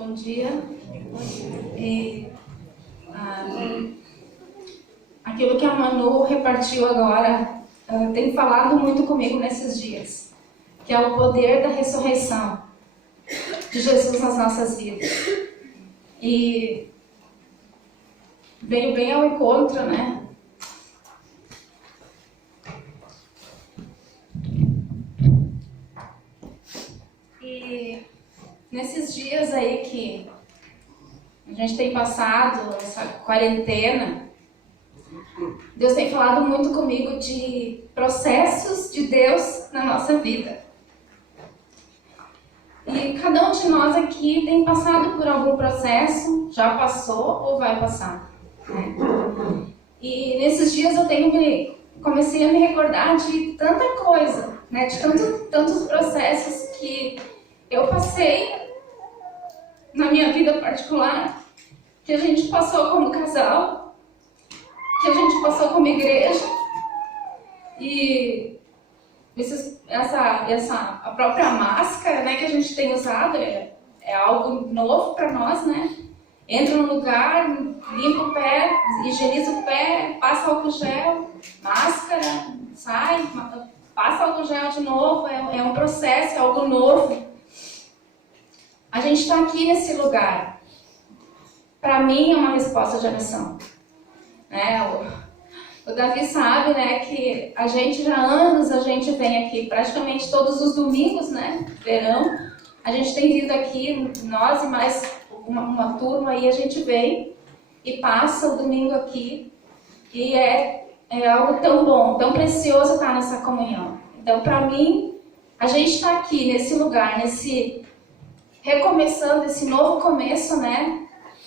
Bom dia. E, aquilo que a Manu repartiu agora tem falado muito comigo nesses dias, que é o poder da ressurreição de Jesus nas nossas vidas. E veio bem ao encontro, né? E nesses dias aí que a gente tem passado, essa quarentena, Deus tem falado muito comigo de processos de Deus na nossa vida. E cada um de nós aqui tem passado por algum processo, já passou ou vai passar, né? E nesses dias eu comecei a me recordar de tanta coisa, né? De tantos processos que eu passei na minha vida particular, que a gente passou como casal, que a gente passou como igreja, e a própria máscara, né, que a gente tem usado é algo novo para nós, né? Entra no lugar, limpa o pé, higieniza o pé, passa álcool gel, máscara, sai, passa álcool gel de novo, é um processo, é algo novo. A gente está aqui nesse lugar. Para mim é uma resposta de oração. Né? O Davi sabe, né, que a gente já há anos a gente vem aqui, praticamente todos os domingos, né, verão, a gente tem vindo aqui, nós e mais uma turma aí, a gente vem e passa o domingo aqui, e é algo tão bom, tão precioso estar nessa comunhão. Então, para mim, a gente está aqui nesse lugar, recomeçando esse novo começo, né?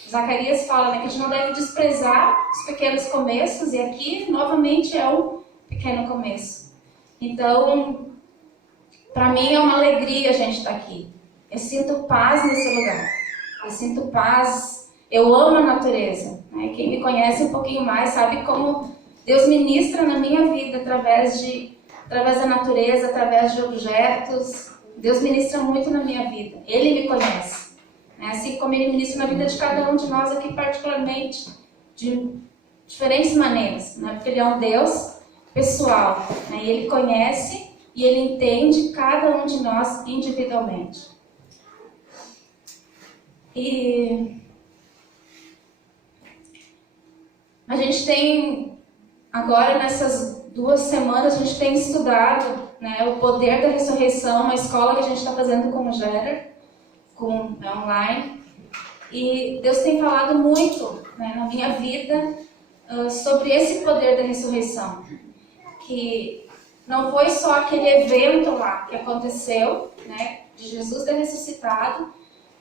Zacarias fala, né, que a gente não deve desprezar os pequenos começos, e aqui, novamente, é um pequeno começo. Então, para mim é uma alegria a gente estar aqui. Eu sinto paz nesse lugar. Eu sinto paz. Eu amo a natureza. Né? Quem me conhece um pouquinho mais sabe como Deus ministra na minha vida através da natureza, através de objetos. Deus ministra muito na minha vida. Ele me conhece. Assim como Ele ministra na vida de cada um de nós aqui, particularmente, de diferentes maneiras. Né? Porque Ele é um Deus pessoal. Né? E Ele conhece e Ele entende cada um de nós individualmente. E a gente tem, agora nessas 2 semanas, a gente tem estudado, né, o poder da ressurreição, uma escola que a gente está fazendo com o Gerer, online. E Deus tem falado muito, né, na minha vida sobre esse poder da ressurreição. Que não foi só aquele evento lá que aconteceu, né, de Jesus ter ressuscitado,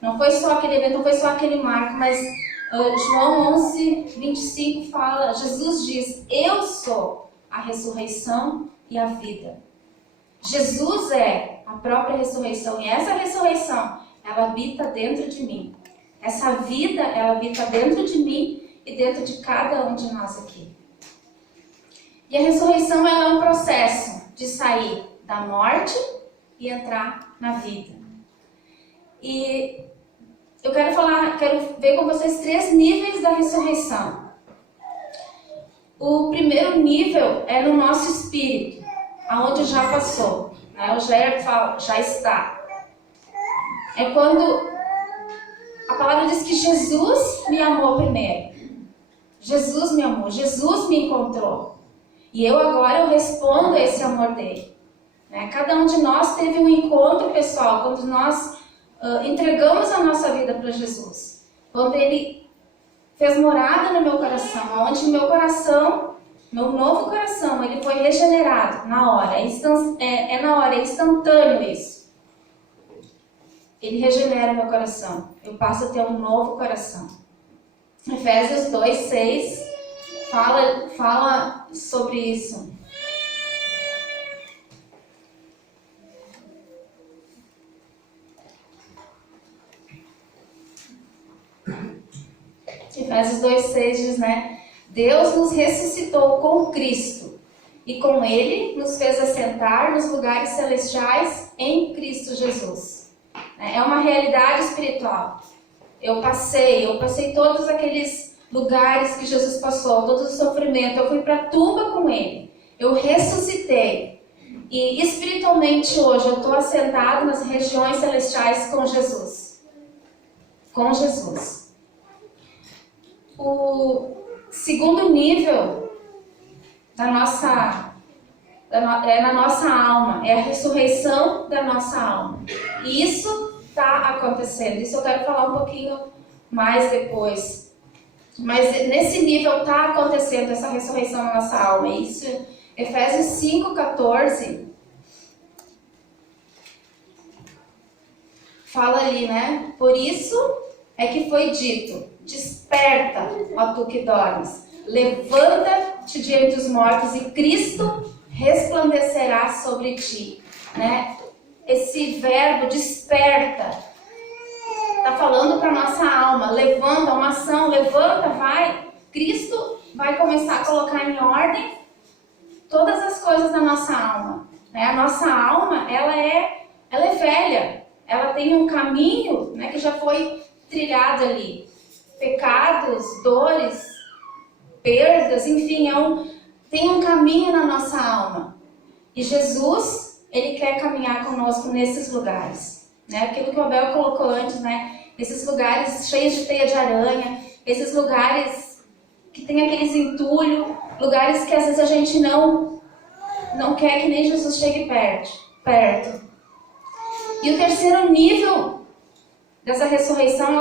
não foi só aquele evento, não foi só aquele marco, mas João 11:25 fala, Jesus diz, eu sou a ressurreição e a vida. Jesus é a própria ressurreição, e essa ressurreição, ela habita dentro de mim. Essa vida, ela habita dentro de mim e dentro de cada um de nós aqui. E a ressurreição, ela é um processo de sair da morte e entrar na vida. E eu quero ver com vocês 3 níveis da ressurreição. O primeiro nível é no nosso espírito, aonde já passou. Né? O Jair fala, já está. É quando a palavra diz que Jesus me amou primeiro. Jesus me amou, Jesus me encontrou. E eu respondo a esse amor dele. Né? Cada um de nós teve um encontro pessoal, quando nós entregamos a nossa vida para Jesus. Quando Ele fez morada no meu coração, onde meu coração, meu novo coração, ele foi regenerado na hora. Na hora, é instantâneo isso. Ele regenera meu coração. Eu passo a ter um novo coração. Efésios 2:6 fala sobre isso. Efésios 2:6 diz, né? Deus nos ressuscitou com Cristo e com Ele nos fez assentar nos lugares celestiais em Cristo Jesus. É uma realidade espiritual. eu passei todos aqueles lugares que Jesus passou, todo o sofrimento, eu fui para a tumba com ele, eu ressuscitei. E espiritualmente hoje eu estou assentado nas regiões celestiais com Jesus. Com Jesus. O segundo nível da nossa, é na nossa alma, é a ressurreição da nossa alma. E isso está acontecendo. Isso eu quero falar um pouquinho mais depois. Mas nesse nível está acontecendo essa ressurreição na nossa alma. Isso, Efésios 5,14, fala ali, né? Por isso é que foi dito: desperta, ó tu que dormes, levanta-te de entre os mortos e Cristo resplandecerá sobre ti, né? Esse verbo desperta está falando para nossa alma, levanta, uma ação, levanta, vai. Cristo vai começar a colocar em ordem todas as coisas da nossa alma, né? A nossa alma, ela é velha, ela tem um caminho, né, que já foi trilhado ali, pecados, dores, perdas, enfim, tem um caminho na nossa alma. E Jesus, ele quer caminhar conosco nesses lugares, né? Aquilo que o Abel colocou antes, né? Esses lugares cheios de teia de aranha, esses lugares que tem aqueles entulhos, lugares que às vezes a gente não quer que nem Jesus chegue perto. E o terceiro nível dessa ressurreição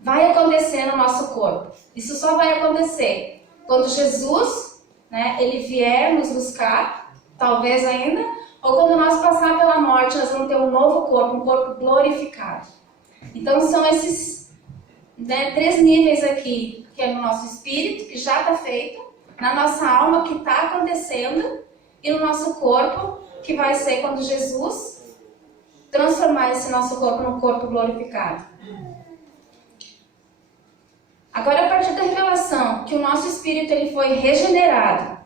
vai acontecer no nosso corpo. Isso só vai acontecer quando Jesus, né, ele vier nos buscar, talvez ainda, ou quando nós passar pela morte, nós vamos ter um novo corpo, um corpo glorificado. Então são esses, né, 3 níveis aqui, que é no nosso espírito, que já está feito, na nossa alma, que está acontecendo, e no nosso corpo, que vai ser quando Jesus transformar esse nosso corpo num corpo glorificado. Agora, a partir da revelação que o nosso espírito ele foi regenerado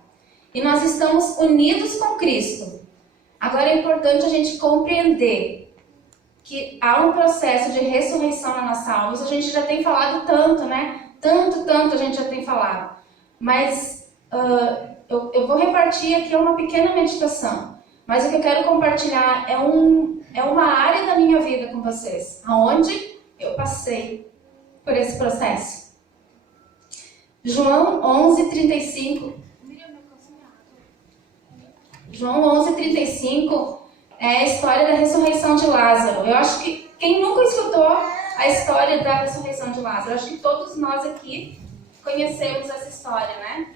e nós estamos unidos com Cristo, agora é importante a gente compreender que há um processo de ressurreição na nossa alma. Isso a gente já tem falado tanto, né? Tanto a gente já tem falado. Mas eu vou repartir aqui uma pequena meditação. Mas o que eu quero compartilhar é uma área da minha vida com vocês, onde eu passei por esse processo. João 11:35. João 11:35 é a história da ressurreição de Lázaro. Eu acho que quem nunca escutou a história da ressurreição de Lázaro, acho que todos nós aqui conhecemos essa história, né?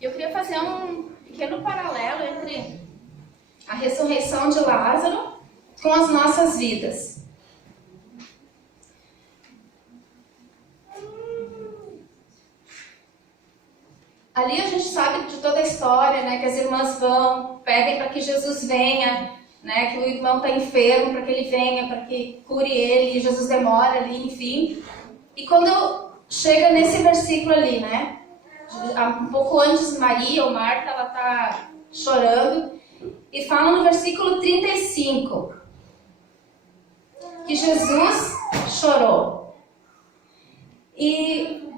Eu queria fazer um pequeno paralelo entre a ressurreição de Lázaro com as nossas vidas. Ali a gente sabe de toda a história, né, que as irmãs pedem para que Jesus venha, né, que o irmão está enfermo, para que ele venha, para que cure ele, e Jesus demora ali, enfim. E quando chega nesse versículo ali, né, um pouco antes, Maria ou Marta, ela está chorando, e fala no versículo 35 que Jesus chorou. E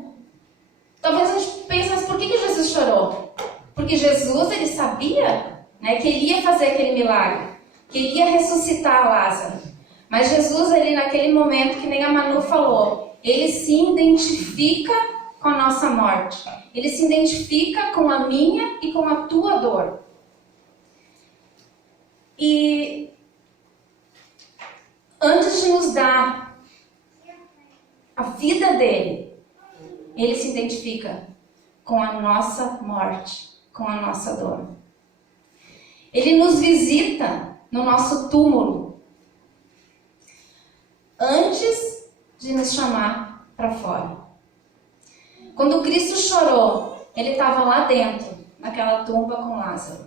talvez a gente pense, mas por que Jesus chorou? Porque Jesus, ele sabia, né, que ele ia fazer aquele milagre, que ele ia ressuscitar Lázaro. Mas Jesus, ele naquele momento, que nem a Manu falou, ele se identifica com a nossa morte. Ele se identifica com a minha e com a tua dor. E antes de nos dar a vida dele, ele se identifica com a nossa morte, com a nossa dor. Ele nos visita no nosso túmulo antes de nos chamar para fora. Quando Cristo chorou, ele estava lá dentro, naquela tumba com Lázaro.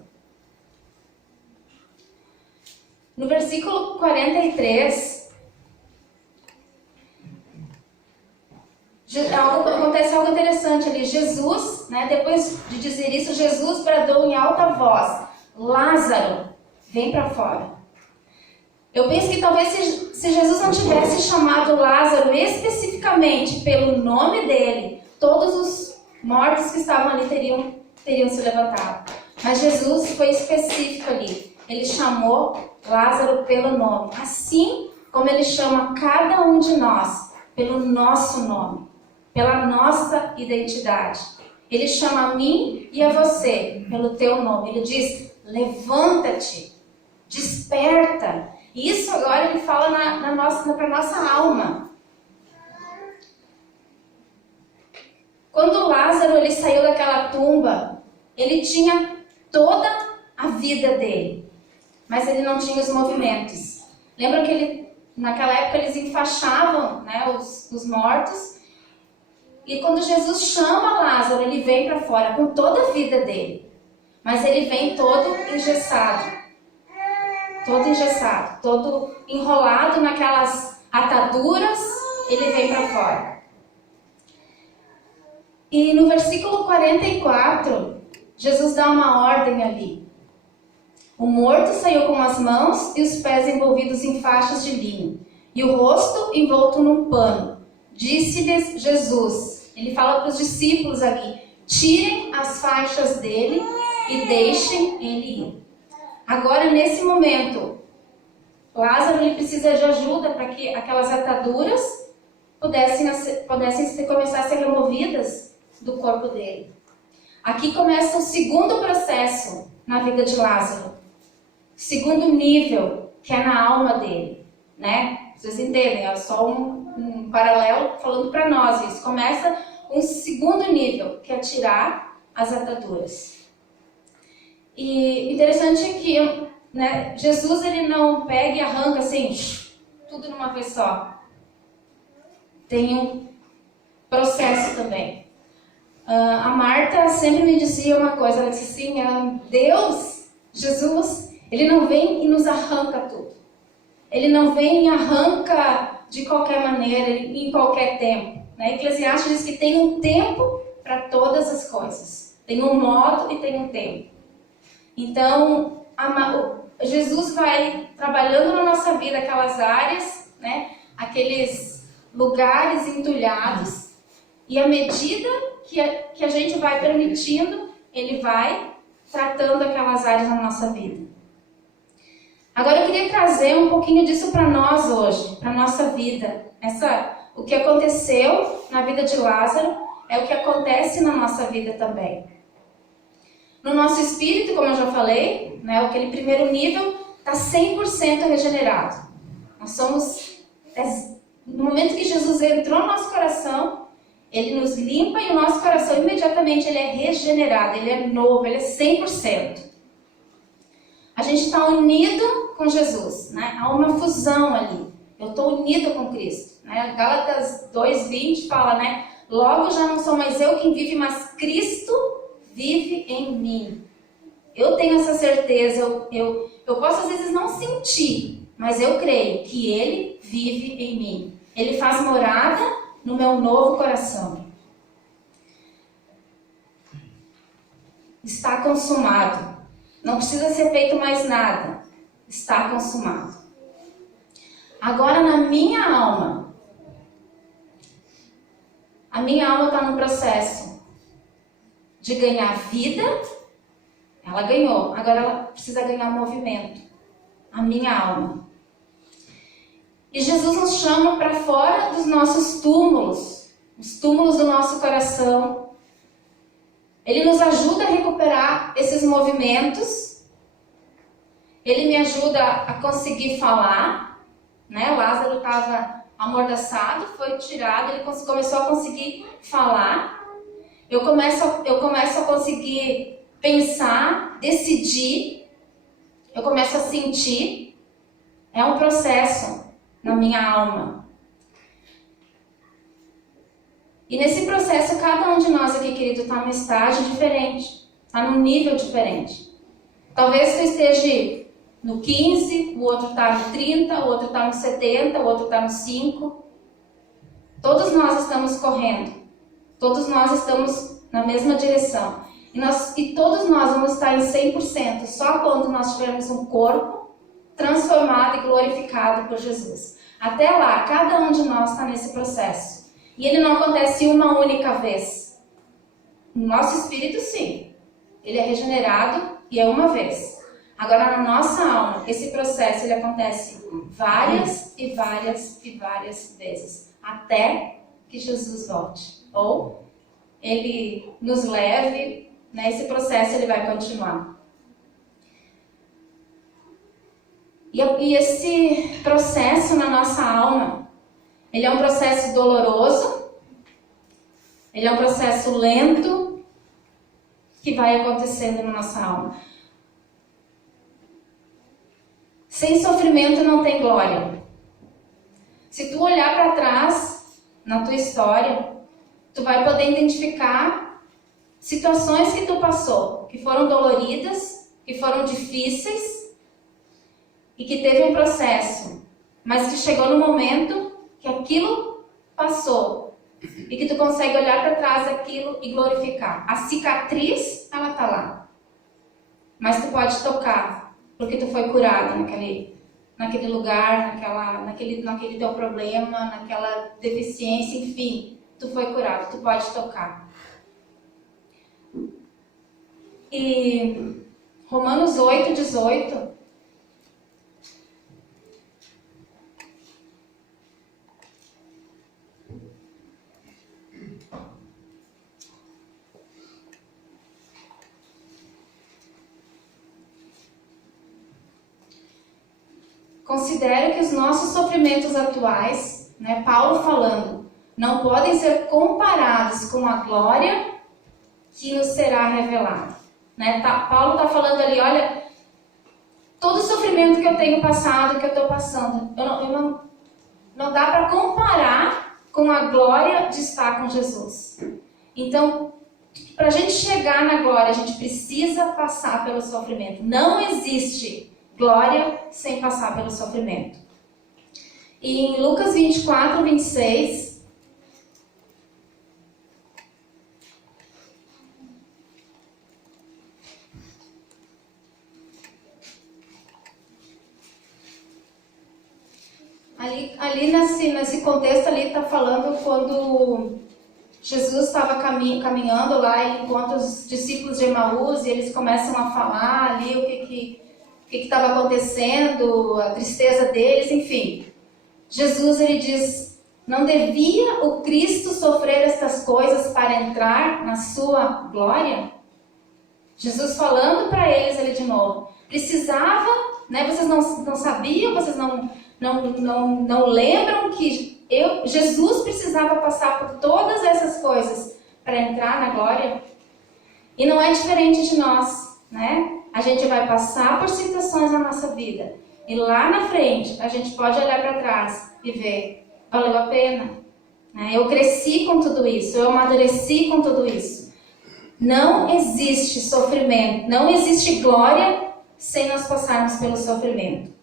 No versículo 43, Acontece algo interessante ali. Jesus, né, depois de dizer isso, Jesus bradou em alta voz: Lázaro, vem para fora. Eu penso que talvez se Jesus não tivesse chamado Lázaro especificamente pelo nome dele, todos os mortos que estavam ali teriam se levantado. Mas Jesus foi específico ali. Ele chamou Lázaro pelo nome. Assim como ele chama cada um de nós pelo nosso nome, pela nossa identidade. Ele chama a mim e a você pelo teu nome. Ele diz: levanta-te, desperta. E isso agora ele fala para a nossa alma. Quando Lázaro ele saiu daquela tumba, ele tinha toda a vida dele, mas ele não tinha os movimentos. Lembra que naquela época eles enfaixavam, né, os mortos? E quando Jesus chama Lázaro, ele vem para fora com toda a vida dele. Mas ele vem todo engessado. Todo enrolado naquelas ataduras, ele vem para fora. E no versículo 44, Jesus dá uma ordem ali. O morto saiu com as mãos e os pés envolvidos em faixas de linho, e o rosto envolto num pano. Disse-lhes Jesus, ele fala para os discípulos ali: tirem as faixas dele e deixem ele ir. Agora, nesse momento, Lázaro ele precisa de ajuda para que aquelas ataduras pudessem começar a ser removidas do corpo dele. Aqui começa o segundo processo na vida de Lázaro. Segundo nível, que é na alma dele, né? Vocês entendem? É só um paralelo falando para nós isso. Começa um segundo nível, que é tirar as ataduras. E interessante é que, né, Jesus ele não pega e arranca assim, tudo numa vez só. Tem um processo também. A Marta sempre me dizia uma coisa, ela disse assim: Deus, Jesus, ele não vem e nos arranca tudo. Ele não vem e arranca de qualquer maneira, em qualquer tempo. Né? Eclesiastes diz que tem um tempo para todas as coisas. Tem um modo e tem um tempo. Então, Jesus vai trabalhando na nossa vida aquelas áreas, né? Aqueles lugares entulhados, e à medida que a gente vai permitindo, ele vai tratando aquelas áreas na nossa vida. Agora eu queria trazer um pouquinho disso para nós hoje, para a nossa vida. O que aconteceu na vida de Lázaro é o que acontece na nossa vida também. No nosso espírito, como eu já falei, né, aquele primeiro nível está 100% regenerado. Nós somos, no momento que Jesus entrou no nosso coração, ele nos limpa e o nosso coração imediatamente ele é regenerado, ele é novo, ele é 100%. A gente está unido com Jesus, né? Há uma fusão ali. Eu estou unido com Cristo. Né? Gálatas 2:20 fala, né? Logo já não sou mais eu quem vive, mas Cristo vive em mim. Eu tenho essa certeza, eu posso às vezes não sentir, mas eu creio que Ele vive em mim. Ele faz morada no meu novo coração. Está consumado. Não precisa ser feito mais nada. Está consumado. Agora na minha alma, a minha alma está no processo de ganhar vida. Ela ganhou, agora ela precisa ganhar movimento. A minha alma. E Jesus nos chama para fora dos nossos túmulos, os túmulos do nosso coração. Ele nos ajuda a recuperar esses movimentos. Ele me ajuda a conseguir falar. Né? Lázaro estava amordaçado, foi tirado, ele começou a conseguir falar. Eu começo a conseguir pensar, decidir. Eu começo a sentir. É um processo na minha alma. E nesse processo, cada um de nós aqui, querido, está num estágio diferente. Está num nível diferente. Talvez você esteja no 15, o outro está no 30, o outro está no 70, o outro está no 5. Todos nós estamos correndo. Todos nós estamos na mesma direção. E todos nós vamos estar em 100% só quando nós tivermos um corpo transformado e glorificado por Jesus. Até lá, cada um de nós está nesse processo. E ele não acontece uma única vez. No nosso espírito, sim. Ele é regenerado e é uma vez. Agora, na nossa alma, esse processo ele acontece várias e várias e várias vezes. Até que Jesus volte. Ou ele nos leve, né? Esse processo ele vai continuar. E esse processo na nossa alma, ele é um processo doloroso, ele é um processo lento, que vai acontecendo na nossa alma. Sem sofrimento não tem glória. Se tu olhar para trás, na tua história, tu vai poder identificar situações que tu passou, que foram doloridas, que foram difíceis, e que teve um processo, mas que chegou no momento que aquilo passou e que tu consegue olhar para trás daquilo e glorificar. A cicatriz, ela tá lá, mas tu pode tocar, porque tu foi curado naquele lugar, naquele teu problema, naquela deficiência, enfim, tu foi curado, tu pode tocar. E Romanos 8:18 considero que os nossos sofrimentos atuais, né, Paulo falando, não podem ser comparados com a glória que nos será revelada. Né? Paulo está falando ali, olha, todo o sofrimento que eu tenho passado, que eu estou passando, não dá para comparar com a glória de estar com Jesus. Então, para a gente chegar na glória, a gente precisa passar pelo sofrimento. Não existe glória sem passar pelo sofrimento. E em Lucas 24:26, ali nesse contexto ali está falando quando Jesus estava caminhando lá, ele encontra os discípulos de Emaús e eles começam a falar ali o que estava acontecendo, a tristeza deles, enfim. Jesus, ele diz, não devia o Cristo sofrer estas coisas para entrar na sua glória? Jesus falando para eles ali de novo, precisava, né, vocês não sabiam, vocês não lembram que Jesus precisava passar por todas essas coisas para entrar na glória? E não é diferente de nós, né? A gente vai passar por situações na nossa vida. E lá na frente, a gente pode olhar para trás e ver, valeu a pena. Né? Eu cresci com tudo isso, eu amadureci com tudo isso. Não existe sofrimento, não existe glória sem nós passarmos pelo sofrimento.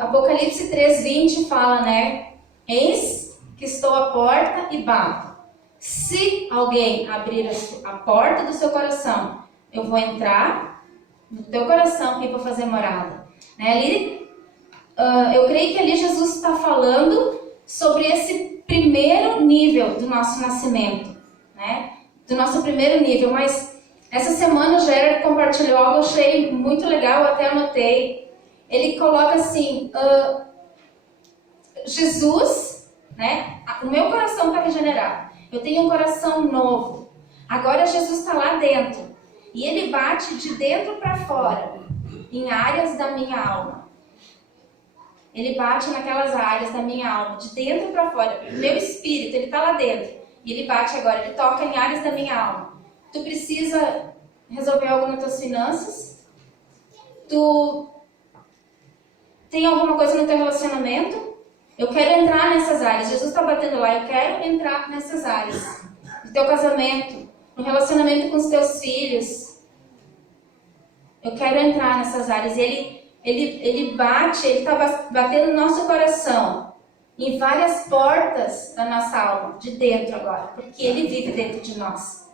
Apocalipse 3:20 fala, né? Eis que estou à porta e bato. Se alguém abrir a porta do seu coração, eu vou entrar no teu coração e vou fazer morada. Né? Eu creio que ali Jesus está falando sobre esse primeiro nível do nosso nascimento, né? Do nosso primeiro nível. Mas essa semana o Gerard compartilhou algo, eu achei muito legal, eu até anotei. Ele coloca assim, Jesus, né? O meu coração está regenerado. Eu tenho um coração novo. Agora Jesus está lá dentro. E ele bate de dentro para fora, em áreas da minha alma. Ele bate naquelas áreas da minha alma, de dentro para fora. O meu espírito, ele está lá dentro. E ele bate agora, ele toca em áreas da minha alma. Tu precisa resolver algo nas tuas finanças? Tu tem alguma coisa no teu relacionamento? Eu quero entrar nessas áreas. Jesus está batendo lá, eu quero entrar nessas áreas. No teu casamento, no relacionamento com os teus filhos. Eu quero entrar nessas áreas. E ele bate, ele está batendo no nosso coração. em várias portas da nossa alma, de dentro agora, porque Ele vive dentro de nós.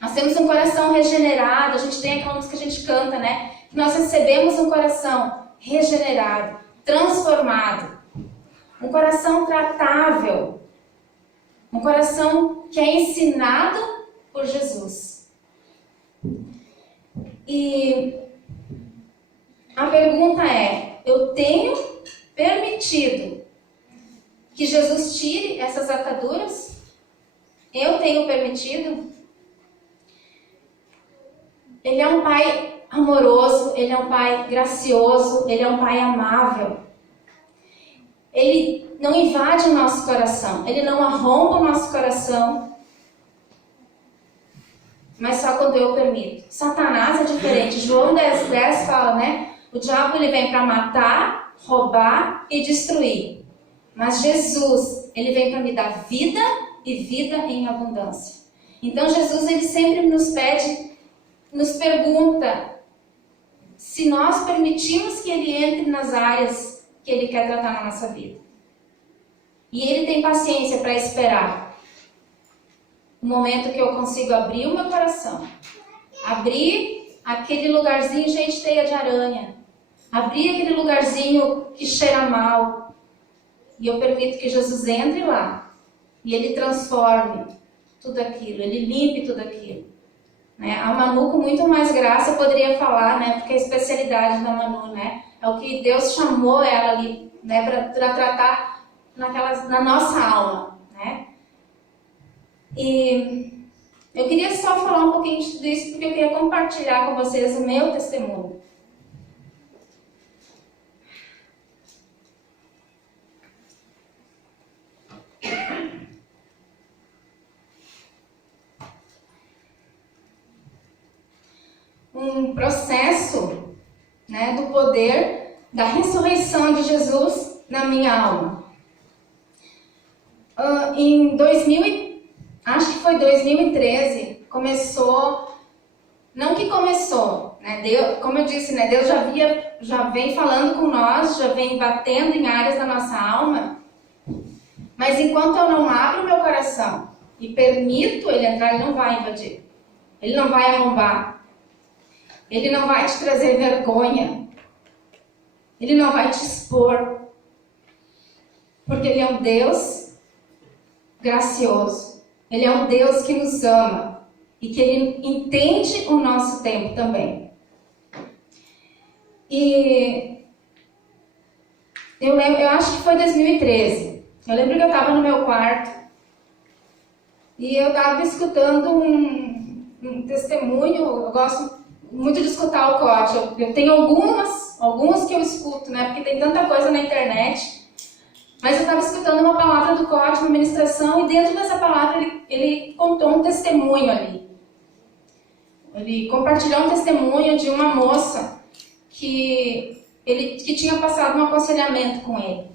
Nós temos um coração regenerado, a gente tem aquela música que a gente canta, né? Nós recebemos um coração regenerado, transformado, um coração tratável, um coração que é ensinado por Jesus. E a pergunta é, eu tenho permitido que Jesus tire essas ataduras? Eu tenho permitido? Ele é um Pai amoroso, Ele é um Pai gracioso, Ele é um Pai amável. Ele não invade o nosso coração, Ele não arromba o nosso coração, mas só quando eu permito. Satanás é diferente. João 10:10 fala, né? O diabo ele vem para matar, roubar e destruir. Mas Jesus, Ele vem para me dar vida e vida em abundância. Então Jesus, Ele sempre nos pede, nos pergunta se nós permitimos que Ele entre nas áreas que Ele quer tratar na nossa vida. E Ele tem paciência para esperar o momento que eu consigo abrir o meu coração, abrir aquele lugarzinho cheio de teia de aranha, abrir aquele lugarzinho que cheira mal, e eu permito que Jesus entre lá e Ele transforme tudo aquilo, Ele limpe tudo aquilo. Né? A Manu, com muito mais graça, poderia falar, né? Porque a especialidade da Manu, né? É o que Deus chamou ela ali, né? Para tratar na nossa alma, né? E eu queria só falar um pouquinho de tudo isso, porque eu queria compartilhar com vocês o meu testemunho. Um processo, né, do poder da ressurreição de Jesus na minha alma. Em 2013, começou, não que começou, né, Deus, como eu disse, né, Deus já vem falando com nós, já vem batendo em áreas da nossa alma, mas enquanto eu não abro o meu coração e permito Ele entrar, Ele não vai invadir, Ele não vai arrombar, Ele não vai te trazer vergonha. Ele não vai te expor. Porque Ele é um Deus gracioso. Ele é um Deus que nos ama. E que Ele entende o nosso tempo também. E eu acho que foi 2013. Eu lembro que eu estava no meu quarto. E eu estava escutando um testemunho. Eu gosto muito de escutar o Coach. Eu tenho algumas que eu escuto, né? Porque tem tanta coisa na internet. Mas eu estava escutando uma palavra do Coach, uma ministração, e dentro dessa palavra ele contou um testemunho ali. Ele compartilhou um testemunho de uma moça que tinha passado um aconselhamento com ele.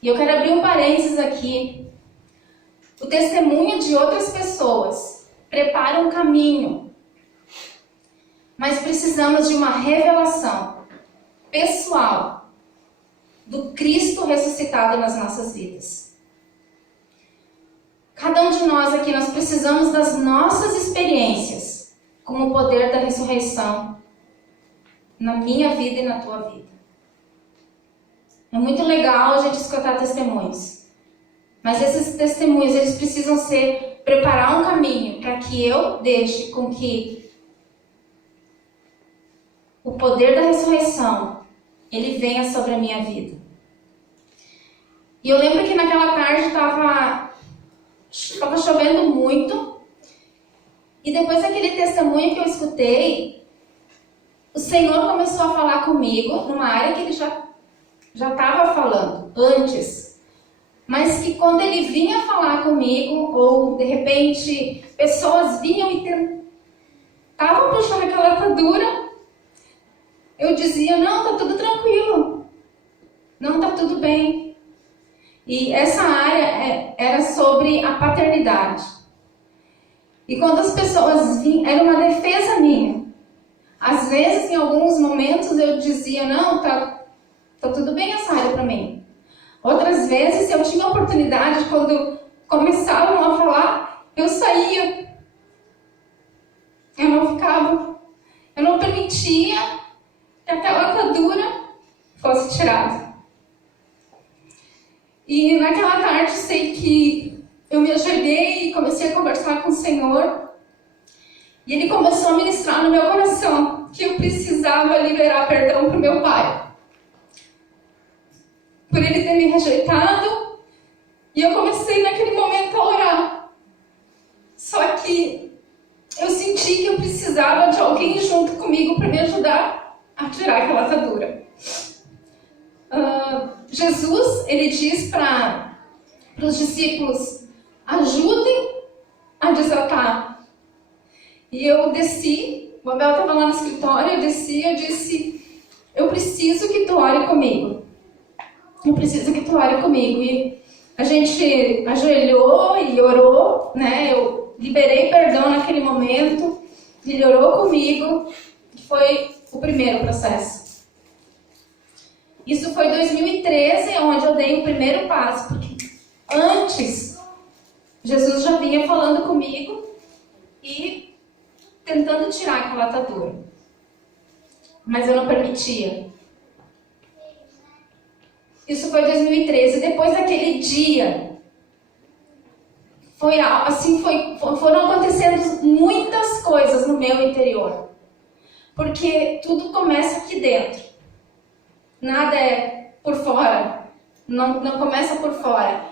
E eu quero abrir um parênteses aqui. O testemunho de outras pessoas prepara um caminho. Mas precisamos de uma revelação pessoal do Cristo ressuscitado nas nossas vidas. Cada um de nós aqui, nós precisamos das nossas experiências com o poder da ressurreição na minha vida e na tua vida. É muito legal a gente escutar testemunhos. Mas esses testemunhos, eles precisam preparar um caminho para que eu deixe com que o poder da ressurreição, ele venha sobre a minha vida. E eu lembro que naquela tarde estava chovendo muito. E depois daquele testemunho que eu escutei, o Senhor começou a falar comigo numa área que Ele já estava falando antes. Mas que quando Ele vinha falar comigo, ou de repente pessoas vinham e estavam puxando aquela atadura, eu dizia, não, tá tudo tranquilo. Não, tá tudo bem. E essa área era sobre a paternidade. E quando as pessoas vinham, era uma defesa minha. Às vezes, em alguns momentos, eu dizia, não, tá tudo bem essa área para mim. Outras vezes, eu tinha oportunidade, quando começavam a falar, eu saía. Eu não ficava. Eu não permitia que aquela atadura fosse tirada. E naquela tarde, sei que eu me ajoelhei e comecei a conversar com o Senhor. E Ele começou a ministrar no meu coração que eu precisava liberar perdão para o meu pai. Por ele ter me rejeitado. E eu comecei naquele momento a orar. Só que eu senti que eu precisava de alguém junto comigo para me ajudar a tirar aquela atadura. Jesus, ele diz para os discípulos: ajudem a desatar. E eu desci, o Abel estava lá no escritório, eu desci, eu disse: eu preciso que tu ore comigo. Eu preciso que tu ore comigo. E a gente ajoelhou e orou, né? Eu liberei perdão naquele momento. Ele orou comigo. Foi o primeiro processo. Isso foi em 2013, onde eu dei o primeiro passo. Porque antes, Jesus já vinha falando comigo e tentando tirar aquela atadura. Mas eu não permitia. Isso foi em 2013. Depois daquele dia, foram acontecendo muitas coisas no meu interior. Porque tudo começa aqui dentro. Nada é por fora. Não começa por fora.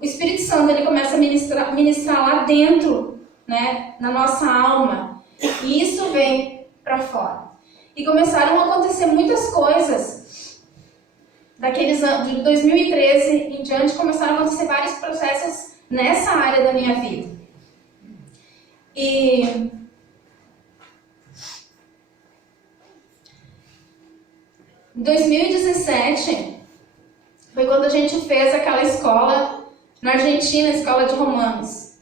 O Espírito Santo, ele começa a ministrar lá dentro, né, na nossa alma. E isso vem para fora. E começaram a acontecer muitas coisas. De 2013 em diante, começaram a acontecer vários processos nessa área da minha vida. E em 2017 foi quando a gente fez aquela escola na Argentina, a escola de Romanos.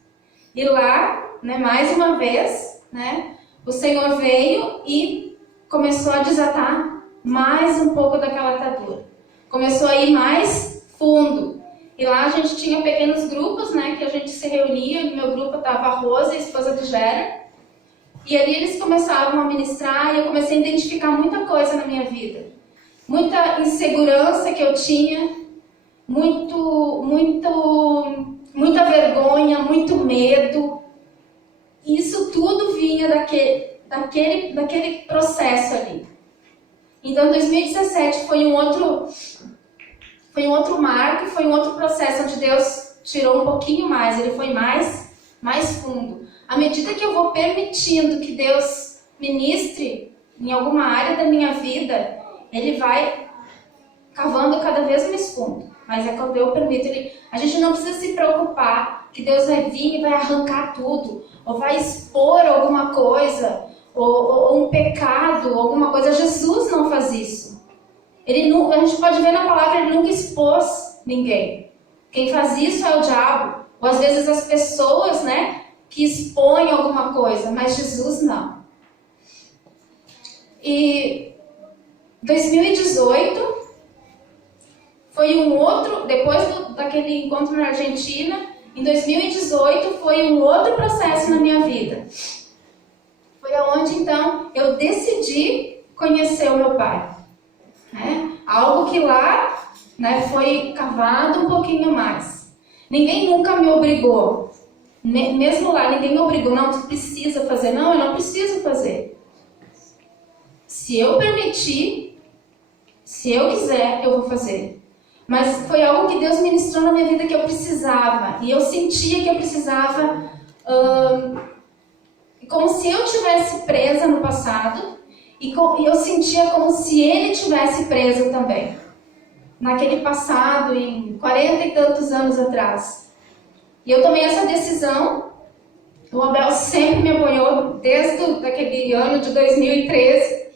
E lá, né, mais uma vez, né, o Senhor veio e começou a desatar mais um pouco daquela atadura. Começou a ir mais fundo. E lá a gente tinha pequenos grupos, né, que a gente se reunia. No meu grupo estava a Rosa, a esposa de Gera. E ali eles começavam a ministrar e eu comecei a identificar muita coisa na minha vida. Muita insegurança que eu tinha, muita vergonha, muito medo. E isso tudo vinha daquele processo ali. Então, 2017 foi um outro marco, foi um outro processo onde Deus tirou um pouquinho mais, ele foi mais fundo. À medida que eu vou permitindo que Deus ministre em alguma área da minha vida, ele vai cavando cada vez mais fundo. Mas é quando eu permito, a gente não precisa se preocupar que Deus vai vir e vai arrancar tudo, ou vai expor alguma coisa, ou um pecado, alguma coisa. Jesus não faz isso. A gente pode ver na palavra, ele nunca expôs ninguém. Quem faz isso é o diabo. Ou às vezes as pessoas, né, que expõem alguma coisa, mas Jesus não. E 2018 foi um outro, depois daquele encontro na Argentina, em 2018 foi um outro processo na minha vida. Foi onde, então, eu decidi conhecer o meu pai. Né? Algo que lá, né, foi cavado um pouquinho mais. Ninguém nunca me obrigou. Mesmo lá, ninguém me obrigou. Não, tu precisa fazer. Não, eu não preciso fazer. Se eu permitir, se eu quiser, eu vou fazer. Mas foi algo que Deus ministrou na minha vida que eu precisava. E eu sentia que eu precisava... como se eu tivesse presa no passado e eu sentia como se ele tivesse preso também. Naquele passado, em 40 e tantos anos atrás. E eu tomei essa decisão. O Abel sempre me apoiou desde aquele ano de 2013.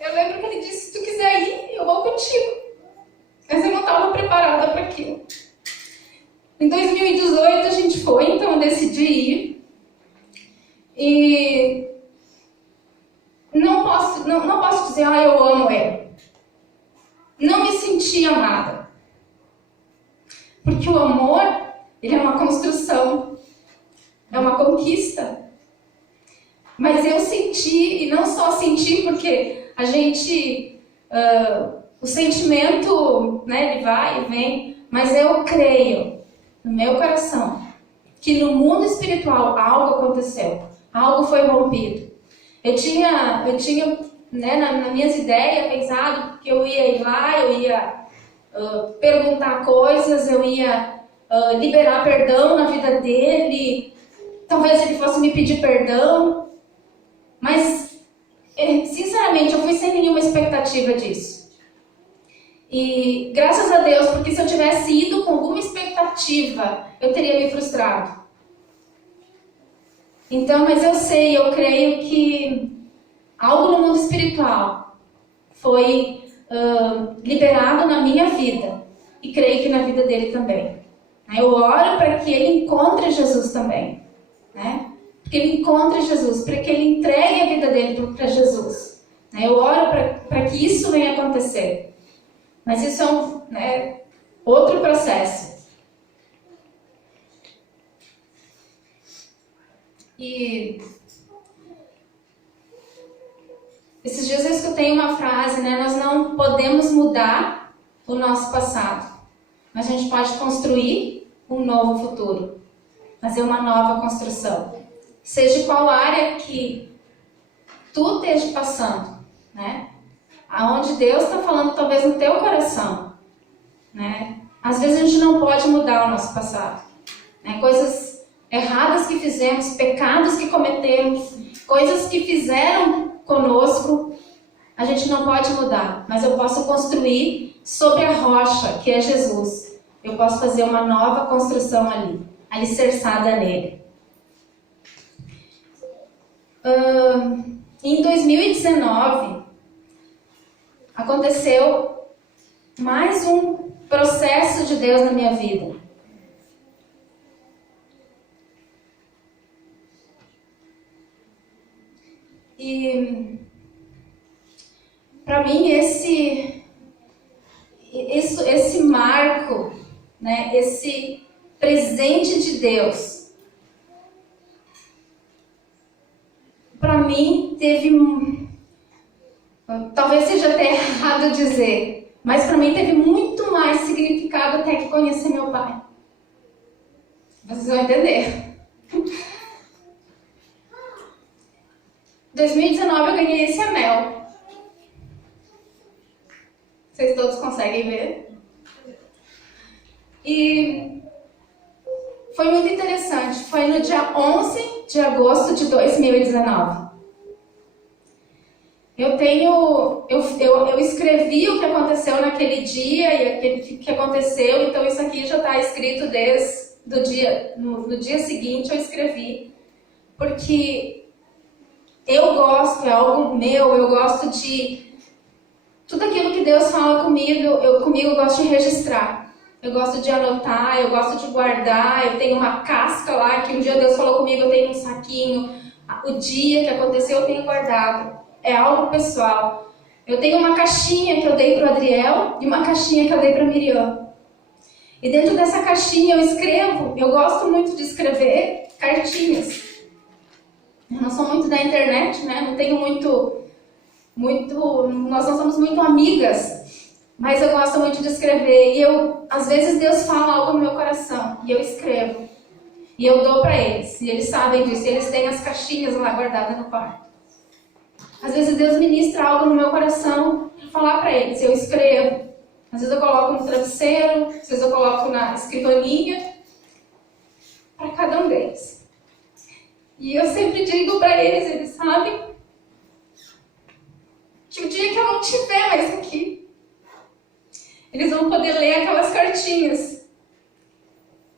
Eu lembro que ele disse: se tu quiser ir, eu vou contigo. Mas eu não estava preparada para aquilo. Em 2018 a gente foi, então eu decidi ir. E não posso dizer, eu amo ele. Não me senti amada. Porque o amor, ele é uma construção, é uma conquista. Mas eu senti, e não só senti, porque a gente, o sentimento, né, ele vai e vem, mas eu creio, no meu coração, que no mundo espiritual algo aconteceu, algo foi rompido. Eu tinha né, nas minhas ideias, pensado que eu ia ir lá, eu ia perguntar coisas, eu ia liberar perdão na vida dele, talvez ele fosse me pedir perdão, mas, sinceramente, eu fui sem nenhuma expectativa disso. E graças a Deus, porque se eu tivesse ido com alguma expectativa, eu teria me frustrado. Então, mas eu creio que algo no mundo espiritual foi liberado na minha vida. E creio que na vida dele também. Eu oro para que ele encontre Jesus também. Né? Que ele encontre Jesus, para que ele entregue a vida dele para Jesus. Eu oro para que isso venha acontecer. Mas isso é outro processo. E esses dias eu escutei uma frase, né? Nós não podemos mudar o nosso passado, mas a gente pode construir um novo futuro, fazer uma nova construção. Seja qual área que tu esteja passando, né? Aonde Deus está falando talvez no teu coração, né? Às vezes a gente não pode mudar o nosso passado, né? Coisas erradas que fizemos, pecados que cometemos, coisas que fizeram conosco, a gente não pode mudar, mas eu posso construir sobre a rocha, que é Jesus. Eu posso fazer uma nova construção ali, alicerçada nele. Em 2019, aconteceu mais um processo de Deus na minha vida. E para mim esse marco, né, esse presente de Deus, para mim teve, talvez seja até errado dizer, mas para mim teve muito mais significado até que conhecer meu pai. Vocês vão entender. 2019 eu ganhei esse anel. Vocês todos conseguem ver? E foi muito interessante. Foi no dia 11 de agosto de 2019. Eu escrevi o que aconteceu naquele dia e o que aconteceu, então isso aqui já está escrito desde do dia, no dia seguinte eu escrevi, porque eu gosto, é algo meu, eu gosto de tudo aquilo que Deus fala comigo, eu gosto de registrar, eu gosto de anotar, eu gosto de guardar, eu tenho uma casca lá que um dia Deus falou comigo, eu tenho um saquinho, o dia que aconteceu eu tenho guardado. É algo pessoal. Eu tenho uma caixinha que eu dei para o Adriel e uma caixinha que eu dei para a Miriam. E dentro dessa caixinha eu escrevo, eu gosto muito de escrever cartinhas. Eu não sou muito da internet, né? Não tenho nós não somos muito amigas, mas eu gosto muito de escrever. E às vezes Deus fala algo no meu coração e eu escrevo. E eu dou para eles. E eles sabem disso, e eles têm as caixinhas lá guardadas no quarto. Às vezes Deus ministra algo no meu coração para falar para eles, eu escrevo. Às vezes eu coloco no travesseiro, às vezes eu coloco na escrivaninha, para cada um deles. E eu sempre digo para eles sabem, que o dia que eu não estiver mais aqui, eles vão poder ler aquelas cartinhas.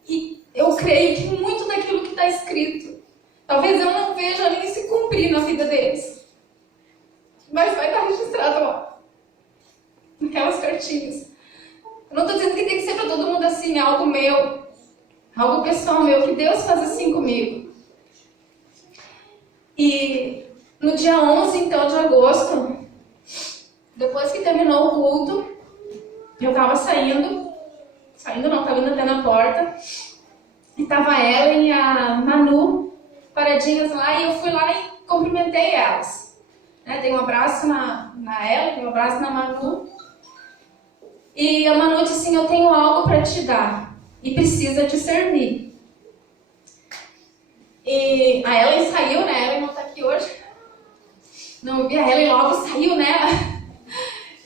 E eu creio que muito daquilo que está escrito, talvez eu não veja nem se cumprir na vida deles. Mas vai estar registrado lá, naquelas cartinhas. Eu não estou dizendo que tem que ser para todo mundo assim, é algo meu, algo pessoal meu, que Deus faz assim comigo. E no dia 11, então, de agosto, depois que terminou o culto, eu estava saindo Saindo não, estava indo até na porta. E tava ela e a Manu paradinhas lá, e eu fui lá e cumprimentei elas. Né? Dei um abraço na ela, dei um abraço na Manu. E a Manu disse assim, eu tenho algo para te dar e precisa te servir. E a Ellen saiu, né? A Ellen não está aqui hoje. Não vi a Ellen, logo saiu, né?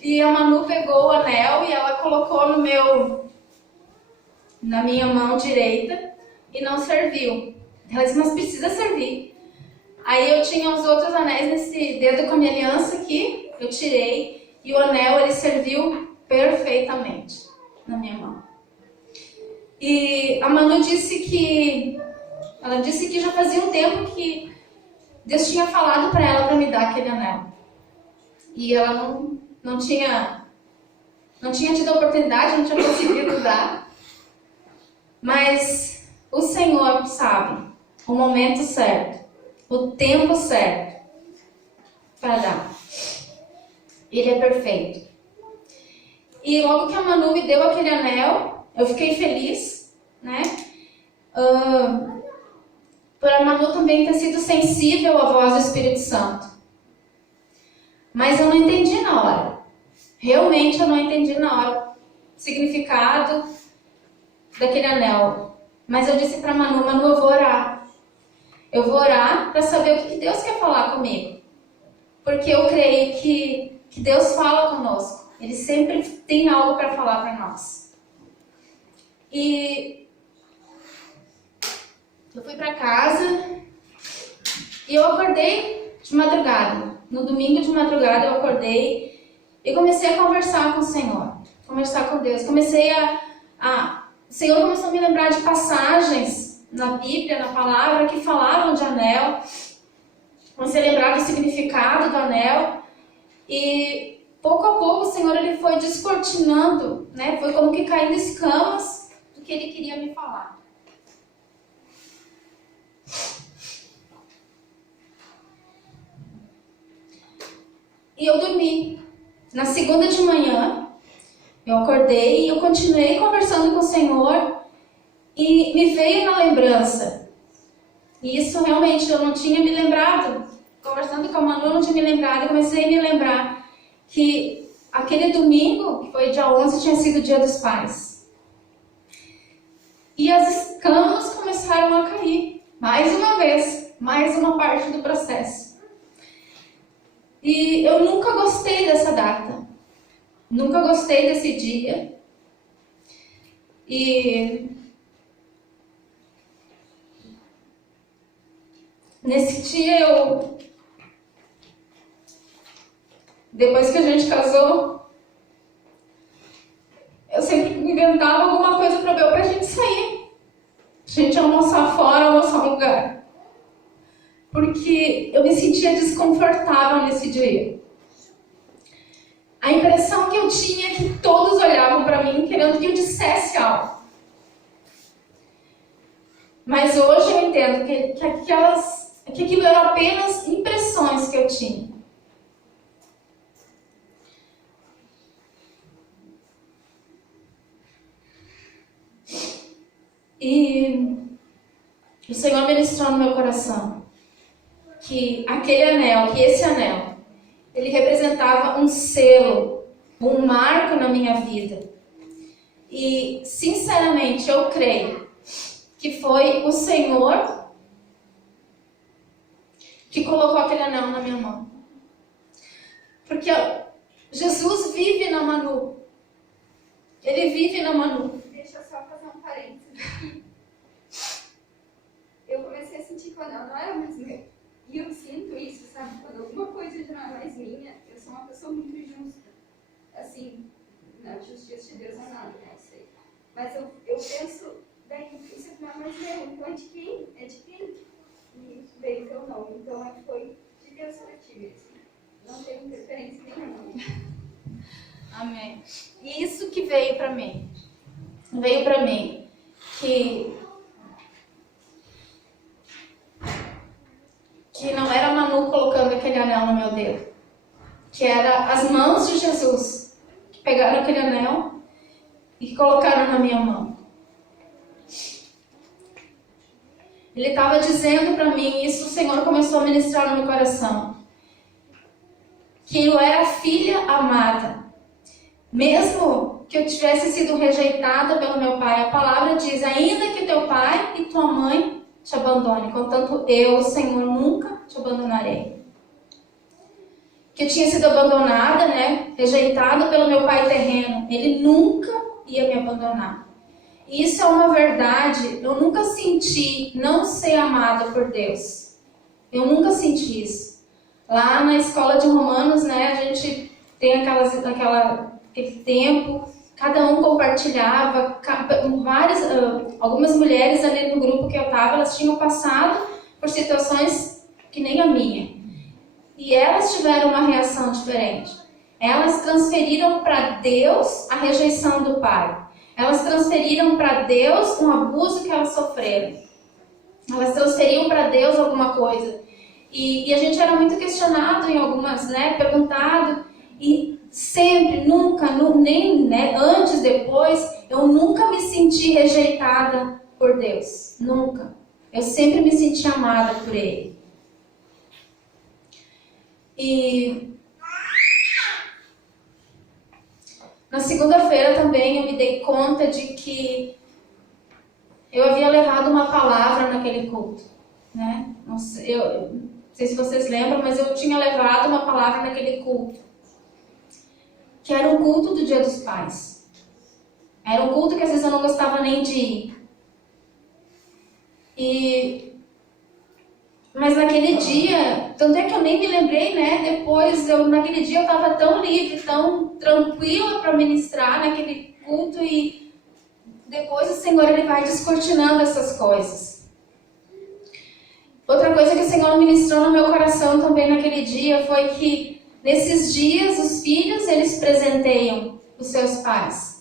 E a Manu pegou o anel e ela colocou na minha mão direita e não serviu. Ela disse, mas precisa servir. Aí eu tinha os outros anéis nesse dedo com a minha aliança aqui, eu tirei, e o anel ele serviu perfeitamente na minha mão. E a Manu disse que já fazia um tempo que Deus tinha falado para ela para me dar aquele anel. E ela não tinha tido a oportunidade, não tinha conseguido dar. Mas o Senhor sabe o momento certo, o tempo certo para dar. Ele é perfeito. E logo que a Manu me deu aquele anel, eu fiquei feliz, né? Por a Manu também ter sido sensível à voz do Espírito Santo. Mas eu não entendi na hora. Realmente eu não entendi na hora o significado daquele anel. Mas eu disse para Manu, eu vou orar. Eu vou orar para saber o que Deus quer falar comigo. Porque eu creio que Deus fala conosco. Ele sempre tem algo para falar para nós. E eu fui para casa e eu acordei de madrugada. No domingo de madrugada eu acordei e comecei a conversar com o Senhor. Conversar com Deus. O Senhor começou a me lembrar de passagens na Bíblia, na palavra, que falavam de anel. Comecei a lembrar do significado do anel. E pouco a pouco o Senhor ele foi descortinando, né? Foi como que caindo escamas do que Ele queria me falar. E eu dormi. Na segunda de manhã, eu acordei e eu continuei conversando com o Senhor e me veio na lembrança. E isso realmente eu não tinha me lembrado. Conversando com a Manu, eu não tinha me lembrado. Eu comecei a me lembrar que aquele domingo, que foi dia 11, tinha sido o Dia dos Pais. E as escamas começaram a cair. Mais uma vez, mais uma parte do processo. E eu nunca gostei dessa data. Nunca gostei desse dia. E nesse dia depois que a gente casou, eu sempre inventava alguma coisa pra gente sair. A gente almoçar fora, almoçar no lugar. Porque eu me sentia desconfortável nesse dia. A impressão que eu tinha é que todos olhavam para mim querendo que eu dissesse algo. Mas hoje eu entendo que aquilo eram apenas impressões que eu tinha. E o Senhor ministrou no meu coração que esse anel, ele representava um selo, um marco na minha vida. E, sinceramente, eu creio que foi o Senhor que colocou aquele anel na minha mão. Porque Jesus vive na Manu. Ele vive na Manu. Deixa eu só fazer um parênteses aqui. Eu comecei a sentir que o anel não era mais meu. E eu sinto isso, sabe? Quando alguma coisa já não é mais minha, eu sou uma pessoa muito justa. Assim, na justiça de Deus não é nada, né? Eu sei. Mas eu penso, bem, isso não é mais meu, então é de quem? É de quem? E veio teu nome. Então foi de Deus para ti, assim. Não tem interferência nenhuma. Amém. E isso que veio para mim. Veio para mim que não era a Manu colocando aquele anel no meu dedo. Que era as mãos de Jesus que pegaram aquele anel e que colocaram na minha mão. Ele estava dizendo para mim, isso o Senhor começou a ministrar no meu coração, que eu era filha amada. Mesmo que eu tivesse sido rejeitada pelo meu pai, a palavra diz, ainda que teu pai e tua mãe te abandone, contanto eu, Senhor, nunca te abandonarei. Que eu tinha sido abandonada, né, rejeitada pelo meu pai terreno, ele nunca ia me abandonar. E isso é uma verdade, eu nunca senti não ser amada por Deus. Eu nunca senti isso. Lá na escola de Romanos, né, a gente tem aquele tempo, cada um compartilhava, algumas mulheres ali no grupo que eu estava, elas tinham passado por situações que nem a minha. E elas tiveram uma reação diferente. Elas transferiram para Deus a rejeição do pai. Elas transferiram para Deus um abuso que elas sofreram. Elas transferiam para Deus alguma coisa. E a gente era muito questionado em algumas, né, perguntado. E sempre, nunca, nem né, antes, depois, eu nunca me senti rejeitada por Deus. Nunca. Eu sempre me senti amada por Ele. E na segunda-feira também eu me dei conta de que eu havia levado uma palavra naquele culto, né? Não sei se vocês lembram, mas eu tinha levado uma palavra naquele culto, que era um culto do Dia dos Pais. Era um culto que às vezes eu não gostava nem de ir. Mas naquele dia, tanto é que eu nem me lembrei, né? Depois, naquele dia eu estava tão livre, tão tranquila para ministrar naquele culto e depois o Senhor ele vai descortinando essas coisas. Outra coisa que o Senhor ministrou no meu coração também naquele dia foi que nesses dias os filhos eles presenteiam os seus pais.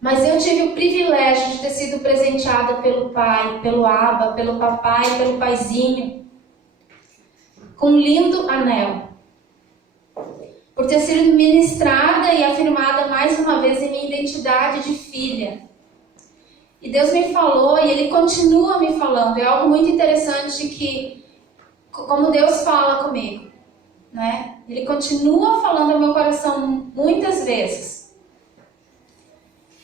Mas eu tive o privilégio de ter sido presenteada pelo pai, pelo Abba, pelo papai, pelo paizinho, com um lindo anel. Por ter sido ministrada e afirmada mais uma vez em minha identidade de filha. E Deus me falou e Ele continua me falando. É algo muito interessante que, como Deus fala comigo, né? Ele continua falando ao meu coração muitas vezes.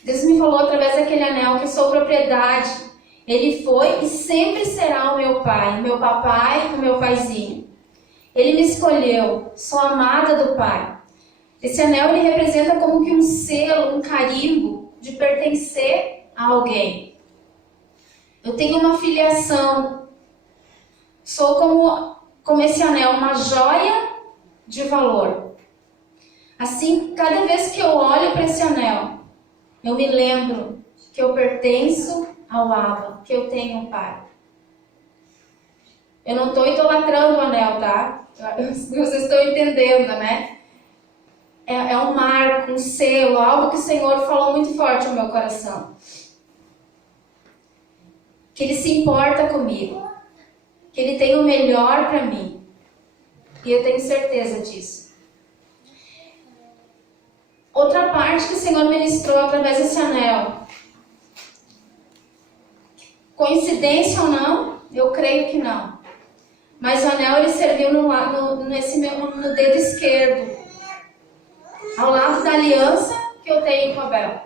Deus me falou através daquele anel que eu sou propriedade. Ele foi e sempre será o meu pai, meu papai, o meu paizinho. Ele me escolheu, sou amada do Pai. Esse anel ele representa como que um selo, um carimbo de pertencer a alguém. Eu tenho uma filiação. Sou como esse anel, uma joia de valor. Assim, cada vez que eu olho para esse anel, eu me lembro que eu pertenço ao Abba, que eu tenho um Pai. Eu não estou idolatrando o anel, tá? Vocês estão entendendo, né? É um marco, um selo, algo que o Senhor falou muito forte ao meu coração. Que Ele se importa comigo. Que Ele tem o melhor para mim. E eu tenho certeza disso. Outra parte que o Senhor ministrou através desse anel. Coincidência ou não? Eu creio que não. Mas o anel ele serviu no dedo esquerdo. Ao lado da aliança que eu tenho com Abel.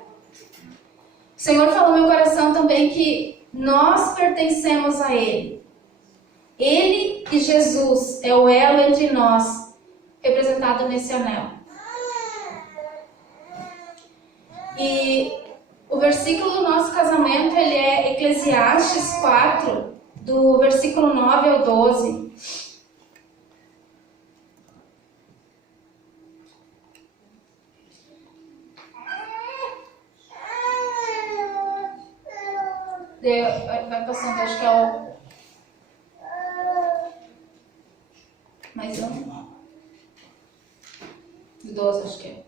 O Senhor falou no meu coração também que nós pertencemos a Ele. Ele e Jesus é o elo entre nós, representado nesse anel. E o versículo do nosso casamento, ele é Eclesiastes 4, do versículo 9 ao 12. Vai passando, acho que é o... Mais um. 12, acho que é.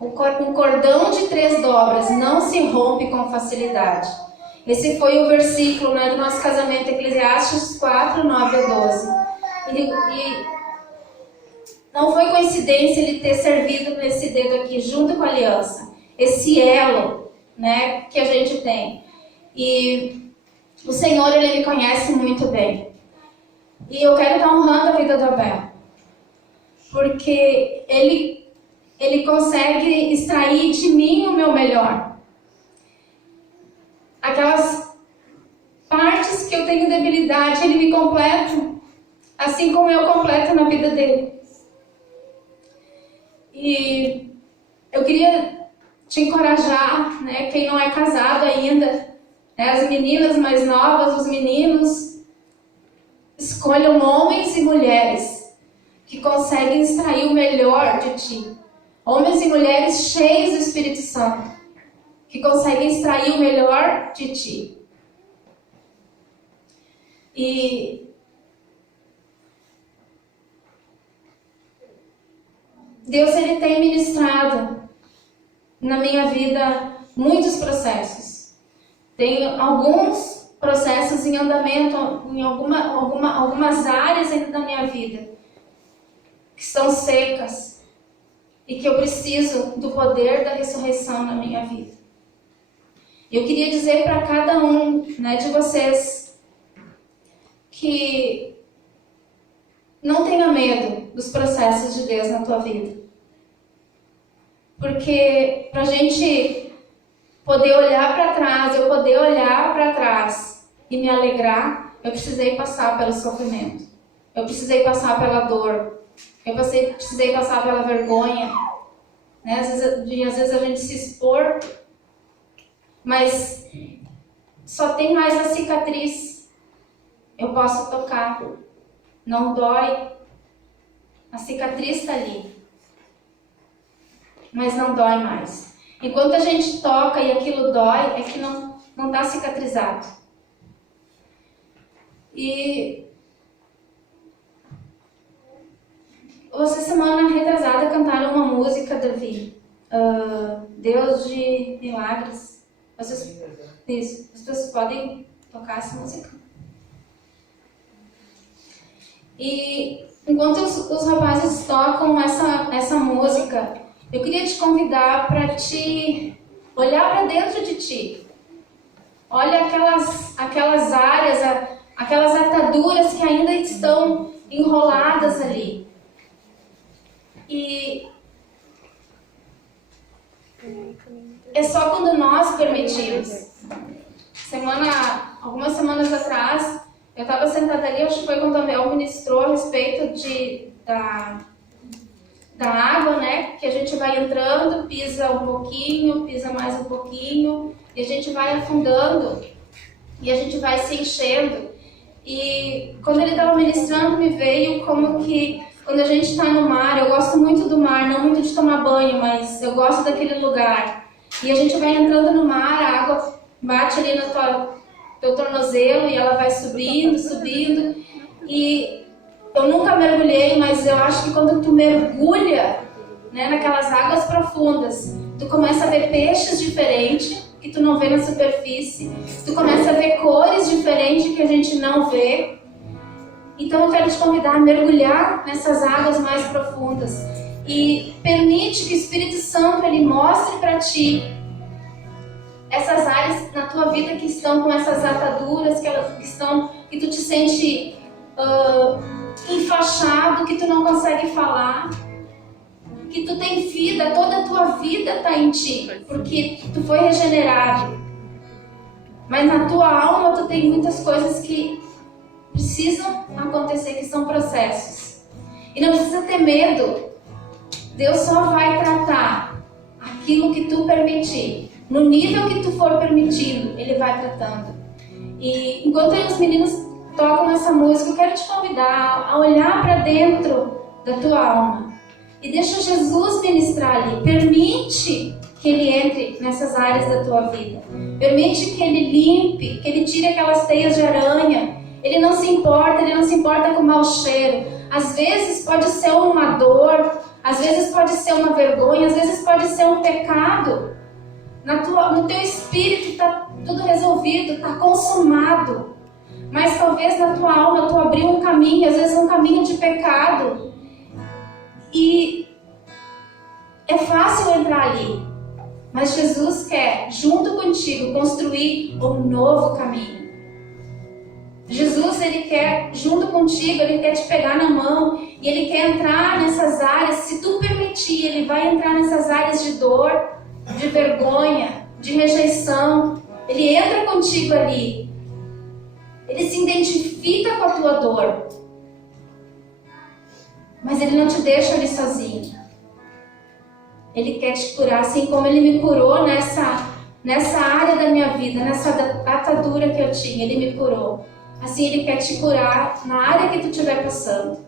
Um cordão de 3 dobras não se rompe com facilidade. Esse foi o versículo, né, do nosso casamento, Eclesiastes 4, 9 a 12. não foi coincidência ele ter servido nesse dedo aqui, junto com a aliança. Esse elo, né, que a gente tem. E o Senhor, Ele me conhece muito bem. E eu quero estar honrando a vida do Abel. Porque ele consegue extrair de mim o meu melhor. Aquelas partes que eu tenho debilidade, ele me completa. Assim como eu completo na vida dele. E eu queria te encorajar, né, quem não é casado ainda, né, as meninas mais novas, os meninos, escolham homens e mulheres que conseguem extrair o melhor de ti. Homens e mulheres cheios do Espírito Santo, que conseguem extrair o melhor de ti. E Deus, Ele tem ministrado na minha vida muitos processos. Tem alguns processos em andamento em algumas áreas ainda da minha vida que estão secas e que eu preciso do poder da ressurreição na minha vida. Eu queria dizer para cada um, né, de vocês que não tenha medo dos processos de Deus na tua vida. Porque para a gente poder olhar para trás, eu poder olhar para trás e me alegrar, eu precisei passar pelo sofrimento. Eu precisei passar pela dor. Eu precisei passar pela vergonha. Né? Às vezes a gente se expor, mas só tem mais a cicatriz. Eu posso tocar. Não dói. A cicatriz está ali. Mas não dói mais. Enquanto a gente toca e aquilo dói, é que não está cicatrizado. E você, semana retrasada, cantaram uma música, Davi. Deus de Milagres. Vocês podem tocar essa música? E enquanto os rapazes tocam essa música, eu queria te convidar para te olhar para dentro de ti. Olha aquelas áreas, aquelas ataduras que ainda estão enroladas ali. E é só quando nós permitimos. Algumas semanas atrás, eu estava sentada ali, acho que foi quando o Abel ministrou a respeito da água, né? Que a gente vai entrando, pisa um pouquinho, pisa mais um pouquinho, e a gente vai afundando, e a gente vai se enchendo. E quando ele estava ministrando, me veio como que quando a gente está no mar, eu gosto muito do mar, não muito de tomar banho, mas eu gosto daquele lugar. E a gente vai entrando no mar, a água bate ali no teu tornozelo e ela vai subindo, subindo. E eu nunca mergulhei, mas eu acho que quando tu mergulha, né, naquelas águas profundas, tu começa a ver peixes diferentes que tu não vê na superfície. Tu começa a ver cores diferentes que a gente não vê. Então eu quero te convidar a mergulhar nessas águas mais profundas. E permite que o Espírito Santo ele mostre para ti essas áreas na tua vida que estão com essas ataduras, que tu te sente enfaixado, que tu não consegue falar, que tu tem vida, toda a tua vida está em ti, porque tu foi regenerado. Mas na tua alma tu tem muitas coisas que precisam acontecer, que são processos. E não precisa ter medo. Deus só vai tratar aquilo que tu permitir. No nível que tu for permitindo, Ele vai tratando. E enquanto os meninos tocam essa música, eu quero te convidar a olhar para dentro da tua alma. E deixa Jesus ministrar ali. Permite que Ele entre nessas áreas da tua vida. Permite que Ele limpe, que Ele tire aquelas teias de aranha. Ele não se importa com o mau cheiro. Às vezes pode ser uma dor, às vezes pode ser uma vergonha, às vezes pode ser um pecado. No teu espírito está tudo resolvido, está consumado. Mas talvez na tua alma tu abriu um caminho, às vezes um caminho de pecado. E é fácil entrar ali, mas Jesus quer, junto contigo, construir um novo caminho. Jesus, Ele quer, junto contigo, Ele quer te pegar na mão e Ele quer entrar nessas áreas. Se tu permitir, Ele vai entrar nessas áreas de dor, de vergonha, de rejeição. Ele entra contigo ali. Ele se identifica com a tua dor. Mas Ele não te deixa ali sozinho. Ele quer te curar, assim como Ele me curou nessa área da minha vida, nessa atadura que eu tinha. Ele me curou. Assim Ele quer te curar na área que tu estiver passando.